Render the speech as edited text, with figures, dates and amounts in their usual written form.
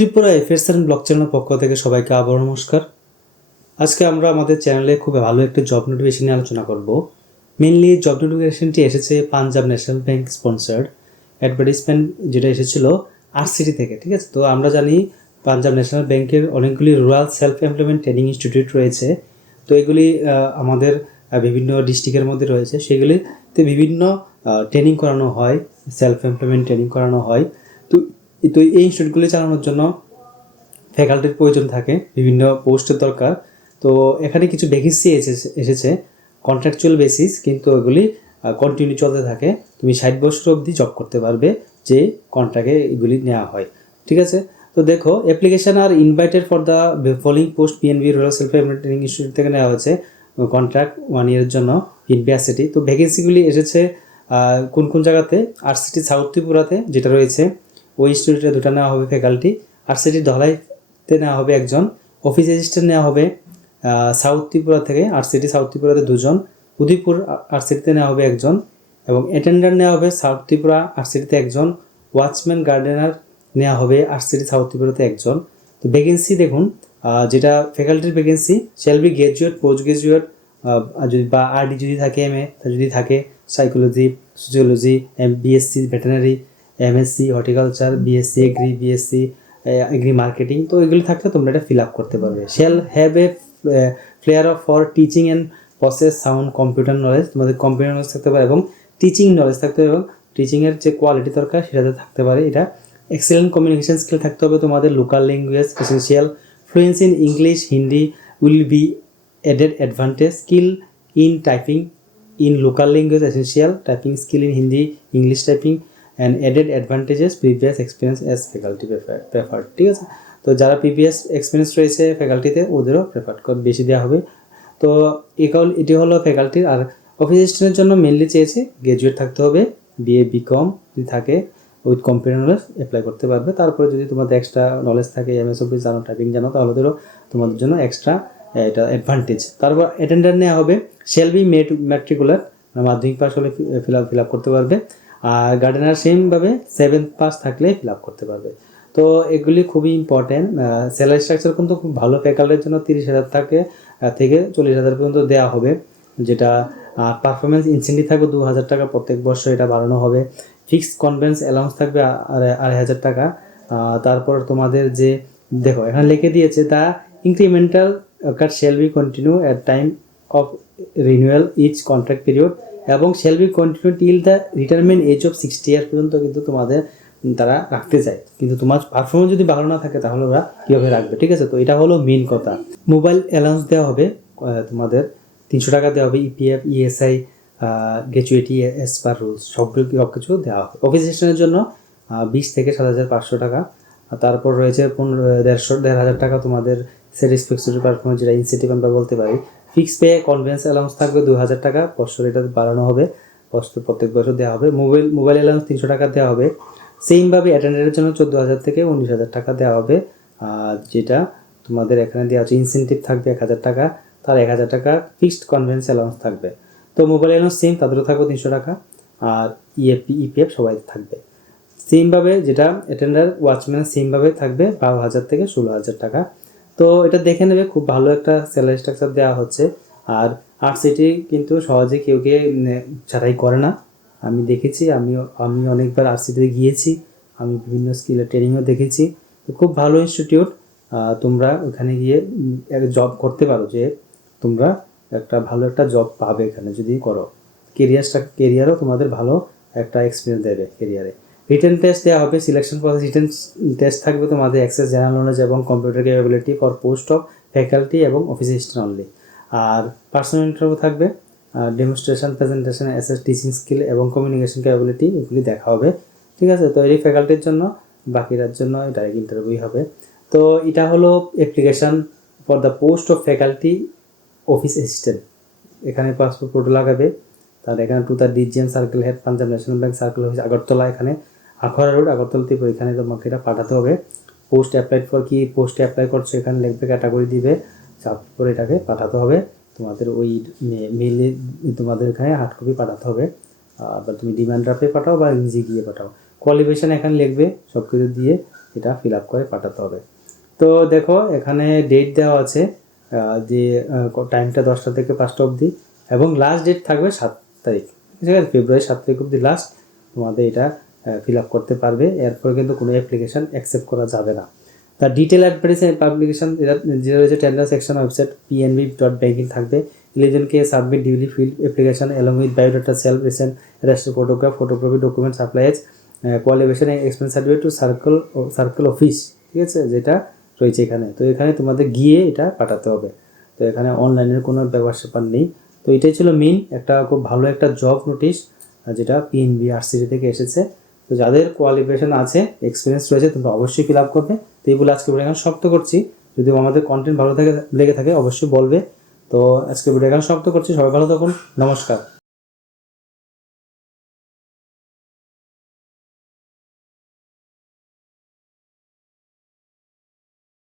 Tripura এফএসএন block চ্যানেলের পক্ষ থেকে সবাইকে আবার নমস্কার। আজকে আমরা আমাদের চ্যানেলে খুব ভালো একটা জব নোটিফিকেশন নিয়ে আলোচনা করব। মেনলি জব নোটিফিকেশনটি এসেছে Punjab national bank sponsored advertisement, যেটা এসেছিল আরসিটি থেকে। ঠিক আছে, তো আমরা জানি পাঞ্জাব ন্যাশনাল ব্যাংকের অনেকগুলি rural self employment training institute রয়েছে। তো এগুলি আমাদের বিভিন্ন ডিস্ট্রিক্টের মধ্যে রয়েছে, সেগুলিতে বিভিন্ন ট্রেনিং করানো হয়, সেলফ এমপ্লয়মেন্ট ট্রেনিং করানো হয়। তো তো এই ইনস্টিটিউটগুলি চালানোর জন্য ফ্যাকাল্টির প্রয়োজন থাকে, বিভিন্ন পোস্টের দরকার। তো এখানে কিছু ভ্যাকেন্সি এসেছে কন্ট্রাকচুয়াল বেসিস, কিন্তু এগুলি কন্টিনিউ চলতে থাকে। তুমি 60 বছর অবধি জব করতে পারবে যে কন্ট্রাক্টে এগুলি নেওয়া হয়। ঠিক আছে, তো দেখো, application are invited for the following post PNB rural self employment training institute থেকে নেওয়া হয়েছে কন্ট্রাক্ট 1 ইয়ারের জন্য ইন বিআরসিটি। তো ভ্যাকেন্সিগুলি এসেছে কোন কোন জায়গাতে? আরসিটি সাউথ ত্রিপুরাতে যেটা রয়েছে, ওই ইনস্টিটিউটে দুটো নেওয়া হবে ফ্যাকাল্টি। আরসিটি ধলাইতে নেওয়া হবে একজন, অফিস অ্যাসিস্ট্যান্ট নেওয়া হবে সাউথ ত্রিপুরা থেকে, আরসিটি সাউথ ত্রিপুরাতে 2 জন, উদয়পুর আরসিটিতে নেওয়া হবে একজন, এবং অ্যাটেন্ডার নেওয়া হবে সাউথ ত্রিপুরা আরসিটিতে একজন, ওয়াচম্যান গার্ডেনার নেওয়া হবে আরসিটি সাউথ ত্রিপুরাতে একজন। তো ভ্যাকেন্সি দেখুন, যেটা ফ্যাকাল্টির vacancy shall be graduate, post graduate, যদি বা আরডি যদি থাকে, এমএ যদি থাকে, psychology, sociology, BSc veterinary, MSc horticulture, BSc agri, BSc agri marketing, তো এগুলি থাকলে তোমরা এটা ফিল আপ করতে পারবে। Shall have a flair of for teaching and process sound computer knowledge, তোমাদের কম্পিউটার নলেজ থাকতে পারে এবং টিচিং নলেজ থাকতে হবে, এবং টিচিংয়ের যে কোয়ালিটি দরকার সেটাতে থাকতে পারে। এটা এক্সেলেন্ট কমিউনিকেশন স্কিল থাকতে হবে তোমাদের, local language essential, fluency in English Hindi will be added advantage, skill in typing in local language essential, typing skill in Hindi English typing and added advantages, previous experience as faculty preferred। ঠিক আছে, তো যারা previous experience রয়েছে ফ্যাকাল্টিতে ওদেরও prefer বেশি দেওয়া হবে। তো এটি হলো ফ্যাকাল্টির। আর অফিস অ্যাসিস্ট্যান্টের জন্য মেনলি চেয়েছে গ্র্যাজুয়েট থাকতে হবে, বিএ বিকম যদি থাকে উইথ কম্পিউটার নলেজ অ্যাপ্লাই করতে পারবে। তারপরে যদি তোমাদের এক্সট্রা নলেজ থাকে, এমএস অফিস জানো, টাইপিং জানো, তাহলে তোমাদের জন্য এক্সট্রা এটা অ্যাডভান্টেজ। তারপর অ্যাটেন্ডার নেওয়া হবে, শ্যাল বি ম্যাট্রিকুলার, মাধ্যমিক পাস হলে ফিল আপ করতে পারবে। আর গার্ডেনার সেমভাবে 7th পাস থাকলে ফিল আপ করতে পারবে। তো এগুলি খুবই ইম্পর্টেন্ট। স্যালারি স্ট্রাকচার কিন্তু খুব ভালো, ফ্যাকাল্টির জন্য 30,000 থেকে 40,000 পর্যন্ত দেওয়া হবে, যেটা পারফরমেন্স ইনসেন্টিভ থাকবে 2,000 টাকা প্রত্যেক বছর, এটা বাড়ানো হবে। ফিক্সড কনভেন্স অ্যালাউন্স থাকবে 2,500 টাকা। তারপর তোমাদের যে দেখো এখানে লিখে দিয়েছে, the incremental cut shall be continue at time of renewal each contract period এবং shall be continue till the retirement age of 60 years পর্যন্ত কিন্তু তোমাদের তারা রাখতে চায়। কিন্তু তোমার পারফরমেন্স যদি ভালো না থাকে তাহলে ওরা কীভাবে রাখবে? ঠিক আছে, তো এটা হলো মেন কথা। মোবাইল অ্যালাউন্স দেওয়া হবে তোমাদের 300 টাকা দেওয়া হবে, ইপিএফ, ইএসআই, গ্র্যাচুইটি এস পার রুলস সব কিছু দেওয়া হবে। অফিস অ্যাসিস্ট্যান্টের জন্য 20 থেকে 7,500 টাকা। তারপর রয়েছে 1,500 টাকা তোমাদের স্যাটিসফ্যাকটরি পারফরমেন্স, যেটা ইনসেন্টিভ আমরা বলতে পারি। ফিক্স পে কনভেন্স অ্যালাউন্স থাকবে 2,000 টাকা বছর, এটা বাড়ানো হবে, প্রত্যেক বছর দেওয়া হবে। মোবাইল অ্যালাউন্স 300 টাকা দেওয়া হবে। সেইমভাবে অ্যাটেন্ডারের জন্য 14,000 থেকে 19,000 টাকা দেওয়া হবে, যেটা তোমাদের এখানে দেওয়া হচ্ছে। ইনসেন্টিভ থাকবে 1,000 টাকা, তার 1,000 টাকা ফিক্সড কনভেন্স অ্যালাউন্স থাকবে। তো মোবাইল অ্যালাউন্স সেম, তাদেরও থাকবে 300 টাকা, আর ইপিএফ সবাই থাকবে সেমভাবে। যেটা অ্যাটেন্ডার ওয়াচম্যান সেমভাবে থাকবে 12,000 থেকে 16,000 টাকা। তো এটা দেখে নেবে, খুব ভালো একটা স্যালারি স্ট্রাকচার দেওয়া হচ্ছে। আর আরসিটি কিন্তু সহজে কেউ ছাড়াই করে না, আমি দেখেছি। আমি অনেকবার আরসিটিতে গিয়েছি, আমি বিভিন্ন স্কিলের ট্রেনিংও দেখেছি। তো খুব ভালো ইনস্টিটিউট, তোমরা ওখানে গিয়ে জব করতে পারো, যে তোমরা ভালো একটা জব পাবে এখানে যদি করো। কেরিয়ারও তোমাদের ভালো একটা এক্সপিরিয়েন্স দেবে কেরিয়ারে। রিটেন টেস্ট দেওয়া হবে, সিলেকশন প্রসেস রিটেন টেস্ট থাকবে তোমাদের, অ্যাক্সেস জেনারেল নলেজ এবং computer capability for post of faculty এবং অফিস অ্যাসিস্ট্যান্ট অনলি। আর পার্সোনাল ইন্টারভিউ থাকবে, demonstration, presentation, assess teaching skill এবং কমিউনিকেশন ক্যাপাবিলিটি এগুলি দেখা হবে। ঠিক আছে, তো এই ফ্যাকাল্টির জন্য, বাকিরার জন্য ডাইরেক্ট ইন্টারভিউ হবে। তো এটা হলো application for the post of faculty office assistant. এখানে পাসপোর্ট ফটো লাগাবে, তার এখানে to the DGM circle head, Punjab national bank circle office Agartala, এখানে আখড়া রোড, আগরতলা ত্রিপুরা, এখানে তোমাকে এটা পাঠাতে হবে। পোস্ট অ্যাপ্লাইড ফর কি পোস্টে অ্যাপ্লাই করছো এখানে লিখবে, ক্যাটাগরি দিবে, তারপর এটাকে পাঠাতে হবে তোমাদের ওই মেলে, তোমাদের এখানে হার্ড কপি পাঠাতে হবে। বা তুমি ডিমান্ড ড্রাফটে পাঠাও বা নিজে গিয়ে পাঠাও। কোয়ালিফিকেশান এখানে লিখবে সব কিছু দিয়ে, এটা ফিল আপ করে পাঠাতে হবে। তো দেখো এখানে ডেট দেওয়া আছে, যে টাইমটা 10টা থেকে 5টা অবধি, এবং লাস্ট ডেট থাকবে 7 তারিখ, ঠিক আছে, ফেব্রুয়ারি 7 তারিখ অবধি লাস্ট তোমাদের এটা ফিল আপ করতে পারবে। এরপরে কিন্তু কোনো অ্যাপ্লিকেশান অ্যাকসেপ্ট করা যাবে না। তার ডিটেল অ্যাডভার্টাইজ পাবলিকেশন যেটা রয়েছে টেন্ডার সেকশন ওয়েবসাইট pnb.banking থাকবে। ইলেভেনকে submit duly filled application along with biodata, self recent rest photography document supplies, qualification experience certificate to circle office, ঠিক আছে, যেটা রয়েছে এখানে। তো এখানে তোমাদের গিয়ে এটা পাঠাতে হবে। তো এখানে অনলাইনের কোনো ব্যাপার স্যাপার নেই। তো এটাই ছিল মেইন একটা খুব ভালো একটা জব নোটিশ, যেটা পিএনবি আরসিটি থেকে এসেছে। তো যাদের কোয়ালিফিকেশন আছে, এক্সপিরিয়েন্স রয়েছে, তোমরা অবশ্যই ফিল আপ করবে। তো এই বলে আজকে ভিডিও এখানে সমাপ্ত করছি। যদি আমাদের কন্টেন্ট ভালো লেগে থাকে অবশ্যই বলবে। তো আজকে ভিডিও এখানে সমাপ্ত করছি। সবাই ভালো থাকুন, নমস্কার।